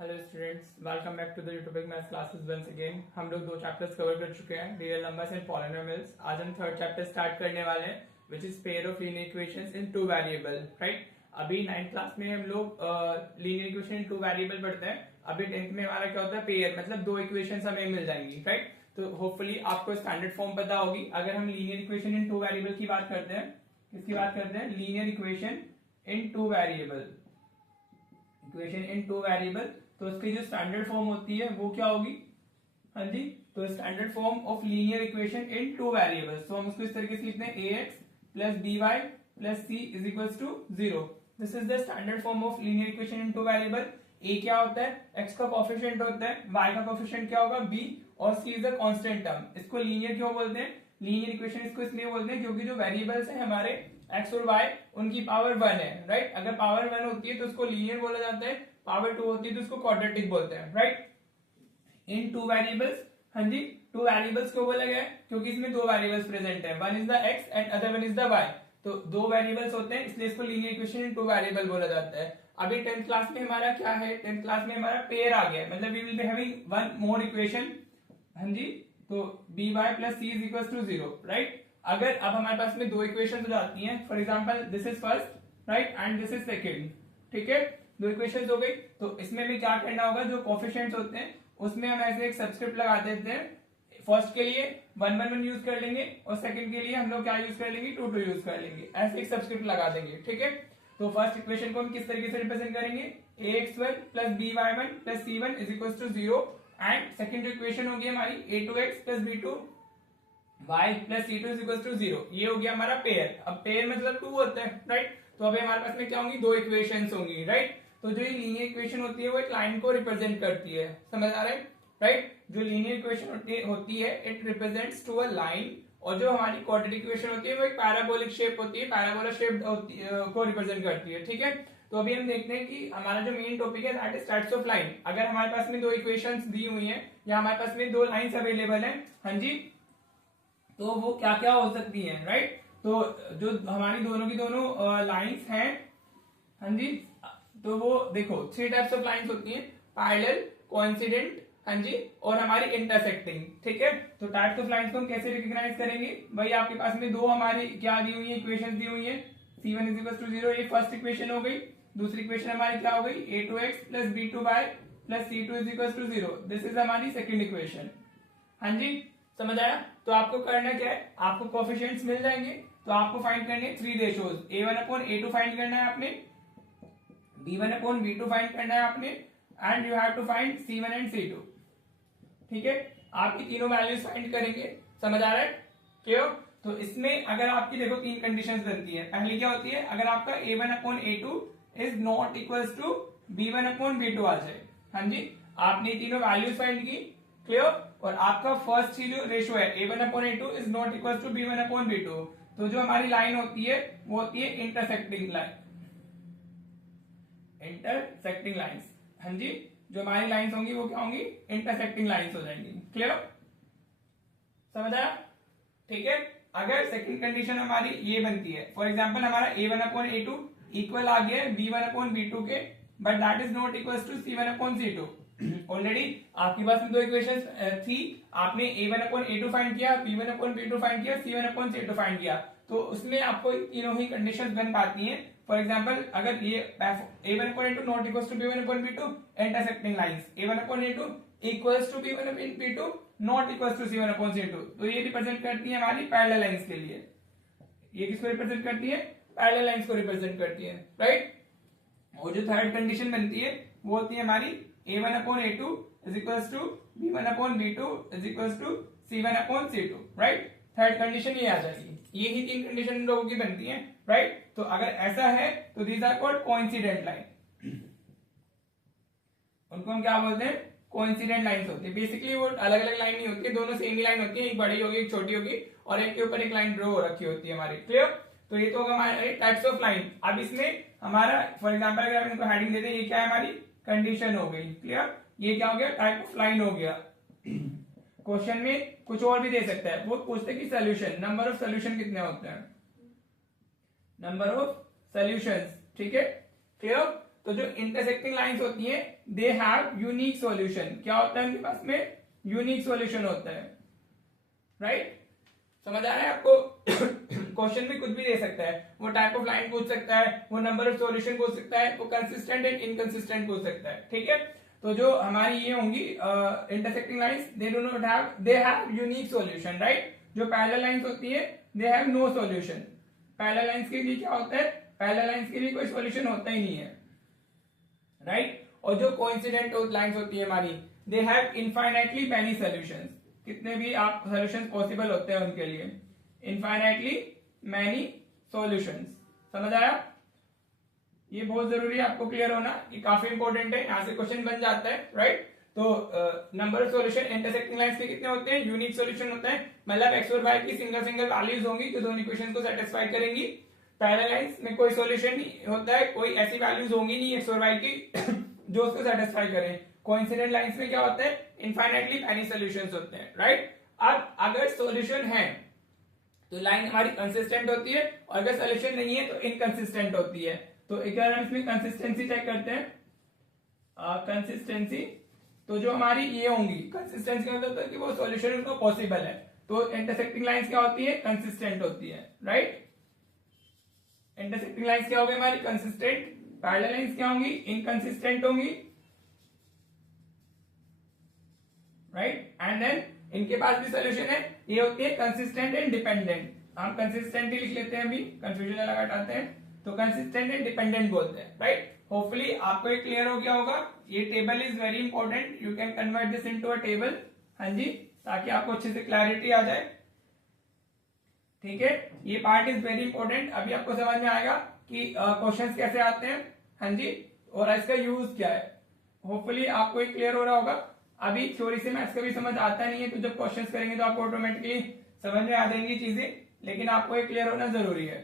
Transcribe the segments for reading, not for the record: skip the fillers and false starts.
Hello students, welcome back to the YouTubic maths classes once again. हम लोग 2 chapters cover कर चुके हैं, रियल नंबर्स एंड पॉलिनोमियल्स। आज हम थर्ड चैप्टर स्टार्ट करने वाले हैं, which is pair of linear equations in 2 variable. Right, अभी 9th क्लास में हम लोग लीनियर इक्वेशन इन 2 वेरिएबल पढ़ते हैं। अभी 10th में हमारा क्या होता है, पेयर, मतलब 2 इक्वेशंस हमें मिल जाएंगी। राइट, तो होपफुली आपको स्टैंडर्ड फॉर्म पता होगी। अगर हम लीनियर इक्वेशन इन 2 वेरिएबल की बात करते हैं, किसकी बात करते हैं, linear equation in 2 variable, equation in 2 variable, तो उसकी जो स्टैंडर्ड फॉर्म होती है वो क्या होगी। हाँ जी, तो standard form of linear equation in 2 variables, तो हम उसको इस तरीके से लिखते हैं ax plus by plus c is equals to 0। This is the standard form of linear equation in 2 variable. a क्या होता है, x का कोएफिशिएंट होता है, y का कोएफिशिएंट क्या होगा, b, और c is a constant term. इसको लीनियर क्यों बोलते हैं, लीनियर इक्वेशन इसको इसलिए बोलते हैं क्योंकि जो वेरिएबल्स हैं हमारे x और y, उनकी पावर 1 है। राइट, अगर पावर 1 होती है तो उसको लीनियर बोला जाता है, पावर 2 होती है तो उसको क्वाड्रेटिक बोलते हैं। राइट, इन 2 वेरिएबल्स, हाँ जी, 2 वेरिएबल्स क्यों बोला गया है, क्योंकि इसमें 2 वेरिएबल्स प्रेजेंट है, one is the x and other one is the y। तो 2 वेरिएबल्स होते हैं, इसलिए इसको लीनियर इक्वेशन इन 2 वेरिएबल बोला जाता है। अभी 10th क्लास में हमारा क्या है, 10th क्लास में हमारा पेयर आ गया है, मतलब we will be having one more equation. हाँ जी, तो by plus c is equal to 0। Right, अगर अब हमारे पास में 2 इक्वेशन हो जाती हैं, for example this is first, right, and this is second. ठीक है, 2 इक्वेशंस हो गई, तो इसमें भी क्या करना होगा, जो कोएफिशिएंट्स होते हैं उसमें हम ऐसे एक सब्सक्रिप्ट लगा देते हैं। फर्स्ट के लिए 1 1 1 यूज कर लेंगे, और सेकंड के लिए हम लोग क्या यूज कर लेंगे, 2 2 यूज कर लेंगे, ऐसे एक सब्सक्रिप्ट लगा देंगे। ठीक है, तो फर्स्ट इक्वेशन को हम किस तरीके से रिप्रेजेंट करेंगे, ax1 plus by1 plus c1 is equal to 0। And second equation होगी हमारी a2x plus b2 y plus c2 is equal to 0। ये हो गया हमारा पेयर। अब पेयर मतलब 2 होता है। राइट, तो अभी हमारे पास में क्या होंगी, 2 इक्वेशंस होंगी। राइट, तो जो ये लीनियर इक्वेशन होती है वो एक लाइन को रिप्रेजेंट करती है, समझ आ रहा है। राइट, जो लीनियर इक्वेशन होती है it represents to a line, और जो हमारी क्वाड्रेटिक इक्वेशन होती है वो एक पैराबोलिक शेप होती है, पैराबोला शेप को रिप्रेजेंट करती है। ठीक है, तो अभी हम देखते हैं कि हमारा जो मेन टॉपिक है that is types of line. अगर हमारे पास में 2 इक्वेशंस दी हुई हैं, या हमारे पास में 2 लाइंस अवेलेबल हैं, हाँ जी, तो वो क्या क्या हो सकती हैं। राइट, तो जो हमारी दोनों की दोनों लाइंस हैं, हाँ जी, तो वो देखो 3 टाइप्स ऑफ लाइंस होती हैं, पैरेलल, कोइंसिडेंट, हाँ जी, और हमारी इंटरसेक्टिंग। ठीक है, तो टाइप्स ऑफ लाइंस को हम कैसे रिकॉग्नाइज करेंगे, भाई आपके पास में 2 हमारी क्या दी हुई है, इक्वेशंस दी हुई है, c1 इज इक्वल टू 0, ये फर्स्ट इक्वेशन हो गई। दूसरी इक्वेशन हमारी क्या हो गई, a2x plus b2y plus c2 is equal to 0, this is हमारी सेकेंड इक्वेशन। हाँ जी, समझ आया। तो आपको करना क्या है, आपको कोएफिशिएंट्स मिल जाएंगे, तो आपको फाइंड करने 3 रेशियोज, a1/a2 फाइंड करना है आपने, b1/b2 फाइंड करना है आपने, and you have to find c1 and c2। ठीक है, आपकी तीनों वैल्यूज फाइंड करेंगे, समझ आ रहा है, क्लियर। तो इसमें अगर आपकी देखो 3 कंडीशंस बनती है। पहली क्या होती है, अगर आपका a1/a2 is not equals to b1/b2 आ जाए। हाँ जी, आपने तीनों वैल्यूज फाइंड की, क्लियर, और आपका फर्स्ट ही जो रेशियो है a1/a2 is not equals to b1/b2, तो जो हमारी लाइन होती है वो होती है इंटरसेक्टिंग लाइन, इंटरसेक्टिंग लाइंस। हाँ जी, जो हमारी लाइंस होंगी वो क्या होंगी, इंटरसेक्टिंग लाइंस हो जाएंगी। क्लियर, समझ आया। ठीक है, अगर सेकंड कंडीशन हमारी ये बनती है, फॉर एग्जांपल हमारा a1/a2 इक्वल आ गया है b1/b2 के, but that is not equal to c1/c2। Already आपके पास में 2 इक्वेशंस थी, आपने a1/a2 फाइंड किया, b1/b2 फाइंड किया, c1/c2 फाइंड किया, तो उसमें आपको तीनों ही कंडीशंस बन पाती हैं। फॉर एग्जांपल अगर ये a1/a2 not equal to b1/b2, intersecting lines, a1/a2 equals to b1/b2 not equals to c1/c2, तो ये रिप्रेजेंट करती है हमारी पैरेलल लाइंस के लिए। ये किसको रिप्रेजेंट करती है, पैरेलल लाइंस को रिप्रेजेंट करती है। राइट, और जो थर्ड कंडीशन बनती है वो होती है हमारी a1/a2 is equals to b1/b2 is equals to c1/c2। Right, third condition ये आ जाएगी। ये ही 3 कंडीशन इन लोगों की बनती हैं। राइट, तो अगर ऐसा है तो these are called coincident line, उनको हम क्या बोलते हैं, कोइंसिडेंट लाइंस होती है। बेसिकली वो अलग अलग लाइन नहीं होती है, दोनों सेम ही लाइन होती है, एक बड़ी होगी एक छोटी होगी, और एक के ऊपर एक लाइन ड्रॉ हो रखी होती है हमारी। क्लियर, तो ये तो हमारे टाइप्स ऑफ लाइन। अब इसमें हमारा फॉर एग्जांपल अगर हम इनको हेडिंग देते हैं, ये क्या है, हमारी कंडीशन हो गई। क्लियर, ये क्या हो गया, टाइप ऑफ लाइन हो गया। क्वेश्चन में कुछ और भी दे सकता है, वो पूछते कि सोल्यूशन, नंबर ऑफ सोल्यूशन कितने होते हैं, नंबर ऑफ सोल्यूशंस। ठीक है, क्लियर। तो जो इंटरसेक्टिंग लाइंस होती हैं दे हैव यूनिक सॉल्यूशन। क्या होता है उनके पास में? यूनिक सॉल्यूशन होता है, राइट? समझ आ रहा है आपको? क्वेश्चन में कुछ भी दे सकता है, वो टाइप ऑफ लाइन पूछ सकता है, वो नंबर ऑफ सॉल्यूशन पूछ सकता है, वो कंसिस्टेंट एंड इनकंसिस्टेंट पूछ सकता है, ठीक है? तो जो हमारी ये होंगी intersecting lines they do not have, they have unique solution, right? जो पैरेलल लाइंस होती है they have no solution. Parallel lines के लिए क्या होता है? पैरेलल लाइंस के लिए कोई सॉल्यूशन होता ही नहीं है, राइट? और जो कोइंसिडेंट लाइंस होती है हमारी they have infinitely many solutions. कितने भी आप सॉल्यूशंस पॉसिबल होते हैं उनके लिए, इनफाइनाइटली मैनी सॉल्यूशंस। समझ आया? ये बहुत जरूरी है आपको क्लियर होना, ये काफी इंपॉर्टेंट है, यहां से क्वेश्चन बन जाता है, राइट? तो number of solution intersecting lines के कितने होते हैं? यूनिक सॉल्यूशन होता है, मतलब एक्स और वाई की सिंगल सिंगल वैल्यूज होंगी जो दोनों इक्वेशन को सेटिस्फाई करेंगी। पैरेलल लाइंस में कोई सॉल्यूशन नहीं होता है, कोई ऐसी वैल्यूज होंगी नहीं एक्स और वाई की जो उसको सेटिस्फाई करें। कोइंसिडेंट लाइंस में क्या होता है? इनफाइनाइटली मैनी सॉल्यूशंस होते हैं, राइट? अब अगर सॉल्यूशन है तो लाइन हमारी कंसिस्टेंट होती है, और अगर सॉल्यूशन नहीं है तो इनकंसिस्टेंट होती है। तो एक बार हम इसमें कंसिस्टेंसी चेक करते हैं। कंसिस्टेंसी तो जो हमारी ये होंगी, कंसिस्टेंसी का मतलब कि वो सॉल्यूशन उनको पॉसिबल है। तो इंटरसेक्टिंग लाइंस क्या होती है? कंसिस्टेंट होती है, राइट? इंटरसेक्टिंग लाइंस क्या होगी हमारी? कंसिस्टेंट। पैरेलल लाइंस क्या होंगी? इनकंसिस्टेंट होंगी, राइट? एंड देन इनके पास भी सॉल्यूशन है, ये होती है कंसिस्टेंट एंड डिपेंडेंट। हम कंसिस्टेंट ही लिख लेते हैं, अभी कंफ्यूजन लगा हटाते हैं, तो कंसिस्टेंट एंड डिपेंडेंट बोलते हैं, राइट? होपफुली आपको ये क्लियर हो गया होगा। ये table is very important, you can convert this into a table, हाँ जी, ताकि आपको अच्छे से क्लैरिटी आ जाए, ठीक है? ये पार्ट इज वेरी इंपॉर्टेंट। अभी आपको समझ में आएगा कि क्वेश्चंस कैसे आते हैं, हाँ जी, और इसका यूज क्या है। होपफुली आपको ये क्लियर हो रहा होगा। अभी थ्योरी से मैथ्स का भी समझ आता नहीं है, तो जब क्वेश्चंस करेंगे तो आपको ऑटोमेटिकली समझ में आ जाएंगी चीजें, लेकिन आपको ये क्लियर होना जरूरी है।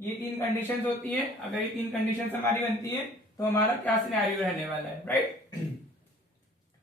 ये 3 कंडीशंस होती हैं, अगर ये 3 कंडीशंस हमारी बनती हैं तो हमारा क्या सिनेरियो रहने वाला है, राइट?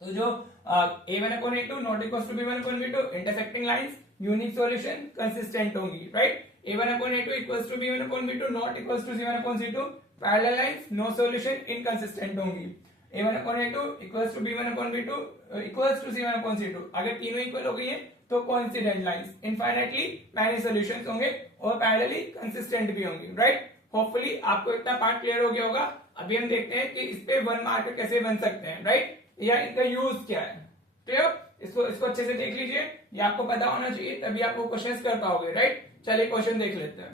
तो जो a1/a2 not equal to b1/b2, intersecting lines, unique solution, consistent होंगी, right? a1/a2 equals to b1/b2 not equals to c1/c2, parallel lines, no solution, inconsistent होंगी। a1/a2 equals to b1/b2 equals to c1/c2, अगर तीनों equal हो गई है तो coincident lines, infinitely many solutions होंगे और पैरेलली कंसिस्टेंट भी होंगी, राइट? होपफुली आपको इतना पार्ट क्लियर हो गया होगा। अभी हम देखते हैं कि इस पे 1 मार्क कैसे बन सकते हैं, राइट? या इनका यूज क्या है, क्लियर? इसको अच्छे से देख लीजिए, ये आपको पता होना चाहिए, तभी आप वो क्वेश्चंस कर पाओगे, राइट? चलिए क्वेश्चन देख लेते हैं।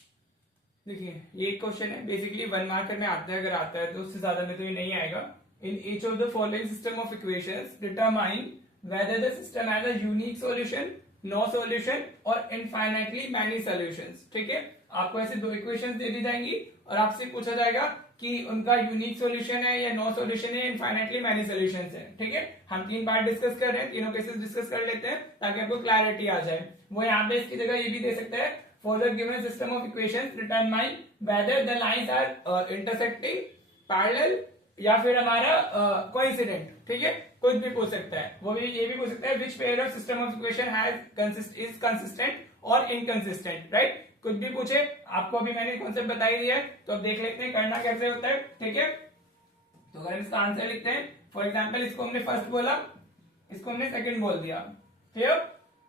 देखिए ये क्वेश्चन है, बेसिकली 1 मार्कर में आता है, अगर आता है तो उससे ज्यादा में तो ये नहीं आएगा। In each of the following system of equations determine whether the system has a unique solution, no solution और infinitely many solutions, ठीक है? आपको ऐसे 2 इक्वेशंस दे दी जाएंगी और आपसे पूछा जाएगा कि उनका यूनिक सॉल्यूशन है या नो सॉल्यूशन है, इनफाइनाइटली मैनी सॉल्यूशंस है, ठीक है? हम 3 पार्ट डिस्कस कर रहे हैं, तीनों केसेस डिस्कस कर लेते हैं ताकि आपको क्लैरिटी आ जाए। वो यहाँ पे इसकी जगह ये भी दे सकता है, for the given system of equations determine whether the lines are intersecting, parallel या फिर हमारा कोइंसिडेंट, ठीक है? कुछ भी पूछ सकता है। वो भी ये भी पूछ सकता है which pair of system of equation is consistent और इनकंसिस्टेंट, राइट? कुछ भी पूछे, आपको अभी मैंने कॉन्सेप्ट बता ही दिया है, तो अब देख लेते हैं करना कैसे होता है, ठीक है? तो अगर इसका आंसर लिखते हैं, फॉर एग्जाम्पल इसको हमने फर्स्ट बोला, इसको हमने सेकंड बोल दिया, क्लियर?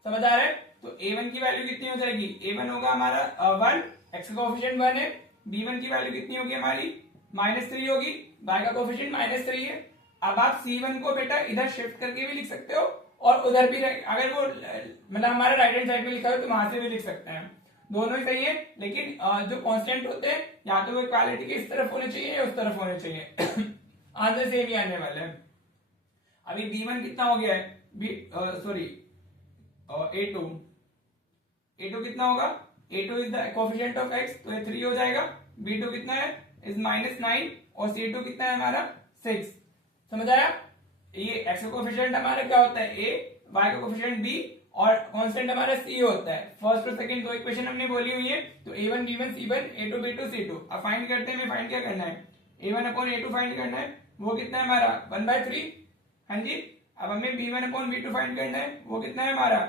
समझ आ रहा है? तो a1 की वैल्यू कितनी हो जाएगी? a1 होगा हमारा 1, x का कोएफिशिएंट 1 है। b1 की वैल्यू कितनी होगी हमारी? -3 होगी, y का कोएफिशिएंट -3 है। अब आप C1 को बेटा इधर शिफ्ट करके भी लिख सकते हो और उधर भी, अगर वो मतलब हमारा राइट हैंड साइड में लिखा हो तो वहां से भी लिख सकते हैं, दोनों ही सही है। लेकिन जो कांस्टेंट होते हैं या तो वो इक्वालिटी के इस तरफ होने चाहिए या उस तरफ होने चाहिए आंसर सेम ही आने वाला है। अभी B1 कितना हो गया है? A2 कितना होगा? A2 is the coefficient of x, तो ये 3 हो जाएगा। B2 कितना है? इज -9 और C2 कितना है हमारा? 6। समझ आया? ये x का कोएफिशिएंट हमारा क्या होता है? a, y का कोएफिशिएंट b और कांस्टेंट हमारा c होता है। फर्स्ट और सेकंड 2 इक्वेशन हमने बोली हुई है, तो a1 b1 c1 a2 b2 c2। अब फाइंड करते हैं, हमें फाइंड क्या करना है? a1/a2 फाइंड करना है, वो कितना है हमारा? 1/3, हाँ जी। अब हमें b1/b2 फाइंड करना है, वो कितना है हमारा?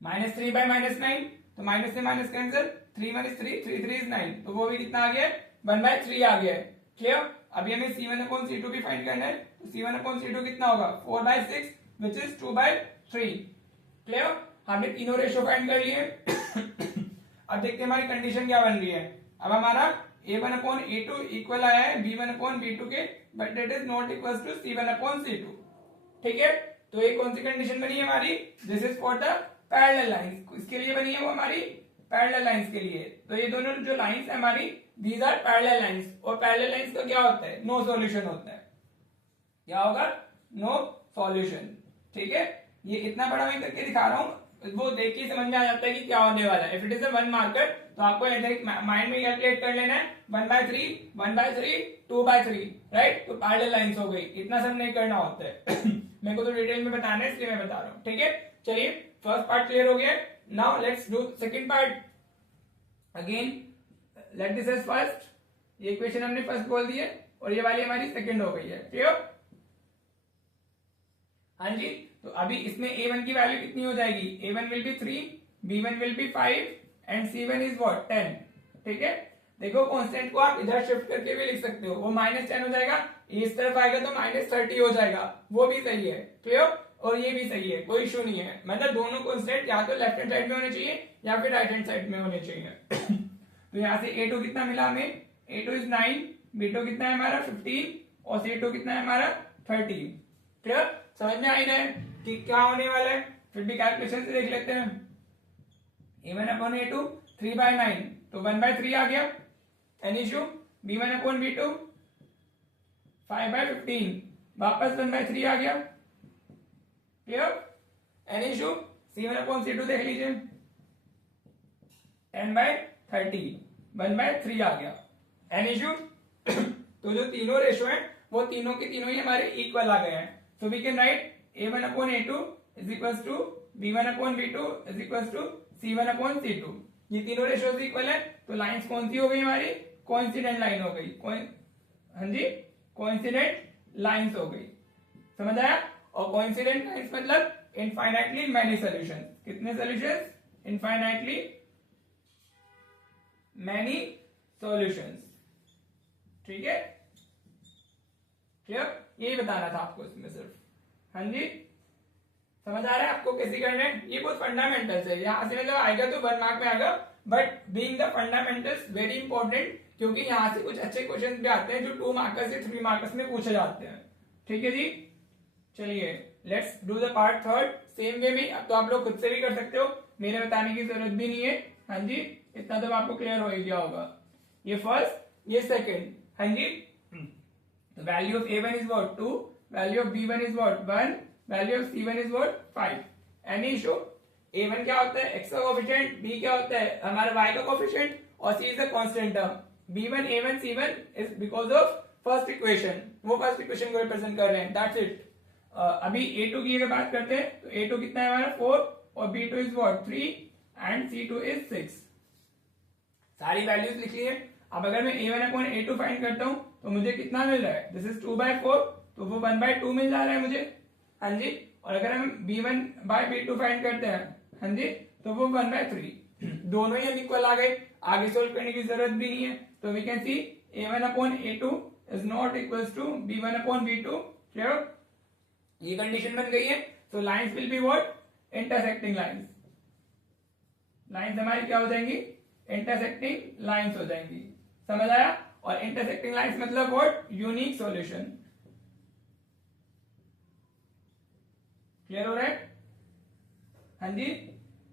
-3/-9, तो माइनस से माइनस कैंसिल, 3 1 is 3, 3 3 is 9, तो वो भी कितना आ गया? 1/3 आ गया है। क्लियर? अभी हमें C1/C2 भी फाइंड करना है, तो C1/C2 कितना होगा 4/6 विच इज 2/3। क्लियर? हमने तीनों रेशो फाइंड कर लिए। अब देखते हैं हमारी कंडीशन क्या बन रही है। अब हमारा A1/A2 इक्वल आया है B1/B2 के, but it is not equal to C1/C2। ठीक है, तो ये कौन सी कंडीशन बनी है हमारी, this is for the parallel lines, इसके लिए बनी है वो हमारी पैरेलल लाइंस के लिए। तो ये दोनों जो लाइंस है हमारी, दीज आर पैरेलल लाइंस, और पैरेलल लाइंस का क्या होता है, नो सॉल्यूशन होता है। क्या होगा, नो सॉल्यूशन। ठीक है, ये इतना बड़ा मैं करके दिखा रहा हूँ, वो देख के समझ में आ जाता है कि क्या होने वाला है। If it is a 1 marker, तो आपको माइंड में कैलकुलेट कर लेना है 1/3, 1/3, 2/3, राइट। तो पैरेलल लाइंस हो गई, इतना सब नहीं करना होता है। मेरे को तो डिटेल में बताना है, इसलिए मैं बता रहा हूँ। ठीक है, चलिए फर्स्ट पार्ट क्लियर हो गया। Now let's do second part. Again let this as first, ये इक्वेशन हमने फर्स्ट बोल दी है, और ये वाली हमारी सेकंड हो गई है। क्लियर? हाँ जी, तो अभी इसमें A1 की वैल्यू कितनी हो जाएगी, A1 will be 3, B1 will be 5 and C1 is what 10। ठीक है, देखो कांस्टेंट को आप इधर शिफ्ट करके भी लिख सकते हो, वो -10 हो जाएगा, इस तरफ आएगा तो -30 हो जाएगा, वो भी सही है। क्लियर? और ये भी सही है, कोई इशू नहीं है। मतलब दोनों कांस्टेंट या तो लेफ्ट हैंड साइड में होने चाहिए या फिर राइट हैंड साइड में होने चाहिए। तो यहाँ से A2 कितना मिला हमें, A2 इज 9, B2 कितना है हमारा 15, और C2 कितना है हमारा 13। क्लियर? समझ में आ ही रहा है कि क्या होने वाला है। फिर भी कैलकुलेशन से देख लेते हैं। A1/A2 3/9, तो 1/3 आ गया। Any issue? B1/B2 5/15, वापस 1/3 आ गया। क्लियर? Any issue? C1/C2 देख लीजिए 10/30, 1/3 आ गया। Any issue? तो जो तीनों रेशो है वो तीनों के तीनों ही हमारे इक्वल आ गए हैं। So we can write A1/A2 is equals to B1/B2 is equals to C1/C2। ये तीनों रेशियोज इक्वल है, तो लाइंस कौन सी हो गई हमारी, कोइंसिडेंट लाइन हो गई। हाँ जी, कोइंसिडेंट लाइंस हो गई। समझ आया? और कोइंसिडेंट लाइंस मतलब इनफाइनाइटली मैनी सॉल्यूशन। कितने सॉल्यूशंस? Infinitely many solutions. ठीक है, क्लियर? यही बताना था आपको इसमें सिर्फ। हाँ जी, समझ आ रहा है आपको कैसे करना है? ये बहुत फंडामेंटल्स है, यहाँ से मतलब आएगा तो 1 मार्क में आएगा, but being the fundamentals very important, क्योंकि यहाँ से कुछ अच्छे क्वेश्चन भी आते हैं जो 2 मार्कर्स से 3 मार्कर्स में पूछे जाते हैं। ठीक है जी, चलिए let's do the part third. Same way में अब तो आप लोग खुद से भी कर सकते हो, मेरे बताने की जरूरत भी नहीं है। हाँ जी, इतना तो आपको क्लियर हो ही गया होगा। ये फर्स्ट, ये सेकेंड। हाँ जी, the value of A1 is what 2, value of B1 is what 1, value of C1 is what 5। any issue? A1 क्या होता है, x का कोफिशिएंट, B क्या होता है हमारा y का कोफिशिएंट, और C is a constant term। B1 A1 C1 is because of first equation, वो first equation को रिप्रेजेंट कर रहे हैं, that's it। अभी A2 की अगर बात करते हैं तो A2 कितना है हमारा 4, और B2 is what 3 and C2 is 6। सारी वैल्यूज लिख ली है। अब अगर मैं A1/A2 फाइंड करता हूं तो मुझे कितना मिल रहा है, दिस इज 2/4, तो वो 1/2 मिल जा रहा है मुझे। हाँ जी, और अगर हम B1/B2 फाइंड करते हैं, हाँ जी, तो वो 1/3। दोनों ही अनइक्वल आ गए, आगे सोल्व करने की जरूरत भी नहीं है। तो we can see A1/A2 is not equals to B1/B2। Clear? ये कंडीशन बन गई है। So lines will be what, intersecting lines. Lines हमारी क्या हो जाएंगी, इंटरसेक्टिंग लाइंस हो जाएंगी। समझ आया? और इंटरसेक्टिंग लाइंस मतलब व्हाट, यूनिक सॉल्यूशन। क्लियर हो रहा है? हाँ जी,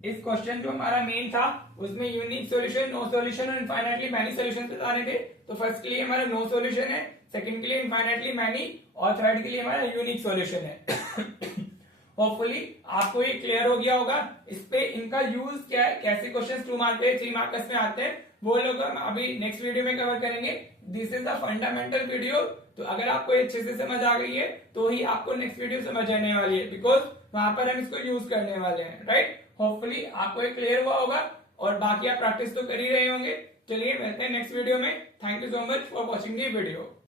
इस क्वेश्चन जो हमारा मेन था उसमें यूनिक सॉल्यूशन, नो सॉल्यूशन और इनफाइनाइटली मैनी सॉल्यूशन बताने थे। तो फर्स्ट के लिए हमारा नो सॉल्यूशन है, सेकंड के लिए इनफाइनाइटली मैनी, और थर्ड के लिए हमारा यूनिक सॉल्यूशन है। होपफुली आपको ये क्लियर हो गया होगा। इस पे इनका यूज क्या है, कैसे क्वेश्चन 2 मार्क पे 3 मार्कर्स में आते हैं, वो लोग हम अभी नेक्स्ट वीडियो में कवर करेंगे। This is the fundamental video. तो अगर आपको अच्छे से समझ आ गई है तो ही आपको नेक्स्ट वीडियो समझ आने वाली है, बिकॉज वहां पर हम इसको यूज करने वाले हैं। राइट, होपफुली आपको ये क्लियर हुआ होगा, और बाकी आप प्रैक्टिस तो कर ही रहे होंगे। चलिए मिलते हैं नेक्स्ट वीडियो में। Thank you so much for watching the video.